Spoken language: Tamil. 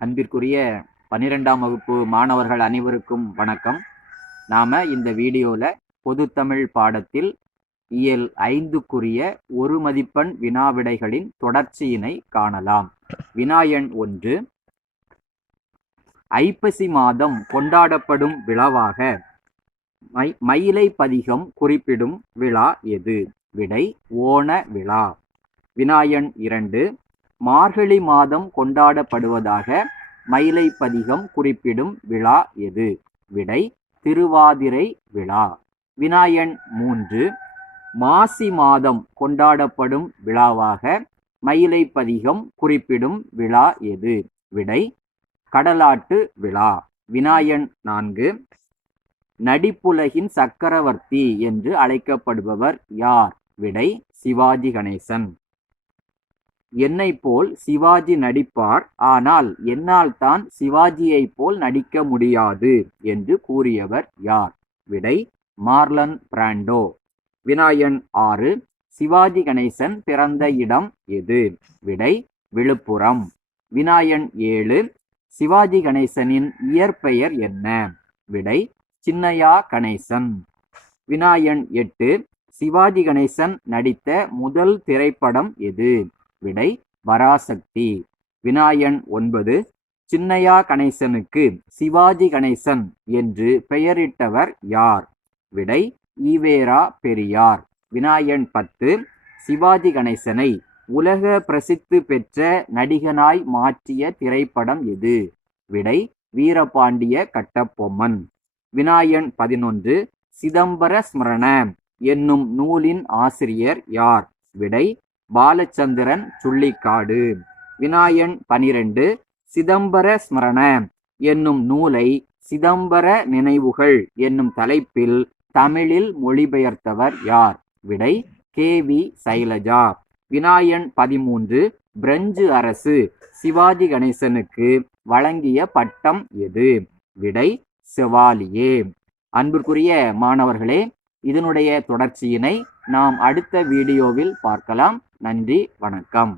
அன்பிற்குரிய 12ஆம் வகுப்பு மாணவர்கள் அனைவருக்கும் வணக்கம். நாம இந்த வீடியோல பொதுத்தமிழ் பாடத்தில் இயல் 5க்குரிய ஒரு மதிப்பெண் வினாவிடைகளின் தொடர்ச்சியினை காணலாம். வினா எண் 1. ஐப்பசி மாதம் கொண்டாடப்படும் விழாவாக மயிலை பதிகம் குறிப்பிடும் விழா எது? விடை ஓண விழா. வினா எண் 2. மார்கழி மாதம் கொண்டாடப்படுவதாக மயிலை பதிகம் குறிப்பிடும் விழா எது? விடை திருவாதிரை விழா. வினா எண் 3. மாசி மாதம் கொண்டாடப்படும் விழாவாக மயிலை பதிகம் குறிப்பிடும் விழா எது? விடை கடலாட்டு விழா. வினா எண் 4. நடிப்புலகின் சக்கரவர்த்தி என்று அழைக்கப்படுபவர் யார்? விடை சிவாஜி கணேசன். என்னை போல் சிவாஜி நடிப்பார், ஆனால் என்னால் தான் சிவாஜியை போல் நடிக்க முடியாது என்று கூறியவர் யார்? விடை மார்லன் பிராண்டோ. வினா எண் 6. சிவாஜி கணேசன் பிறந்த இடம் எது? விடை விழுப்புரம். வினா எண் 7. சிவாஜி கணேசனின் இயற்பெயர் என்ன? விடை சின்னையா கணேசன். வினா எண் 8. சிவாஜி கணேசன் நடித்த முதல் திரைப்படம் எது? விடை பராசக்தி. வினா எண் 9. சின்னையா கணேசனுக்கு சிவாஜி கணேசன் என்று பெயரிட்டவர் யார்? விடை ஈவேரா பெரியார். வினா எண் 10. சிவாஜி கணேசனை உலக பிரசித்தி பெற்ற நடிகனாய் மாற்றிய திரைப்படம் எது? விடை வீரபாண்டிய கட்டபொம்மன். வினா எண் 11. சிதம்பர ஸ்மரண என்னும் நூலின் ஆசிரியர் யார்? விடை பாலச்சந்திரன் சுள்ளிக்காடு. வினா எண் 12. சிதம்பர ஸ்மரண என்னும் நூலை சிதம்பர நினைவுகள் என்னும் தலைப்பில் தமிழில் மொழிபெயர்த்தவர் யார்? விடை கே.வி. சைலஜா. வினா எண் 13. பிரெஞ்சு அரசு சிவாஜி கணேசனுக்கு வழங்கிய பட்டம் எது? விடை செவாலியே. அன்பிற்குரிய மாணவர்களே, இதனுடைய தொடர்ச்சியினை நாம் அடுத்த வீடியோவில் பார்க்கலாம். நன்றி, வணக்கம்.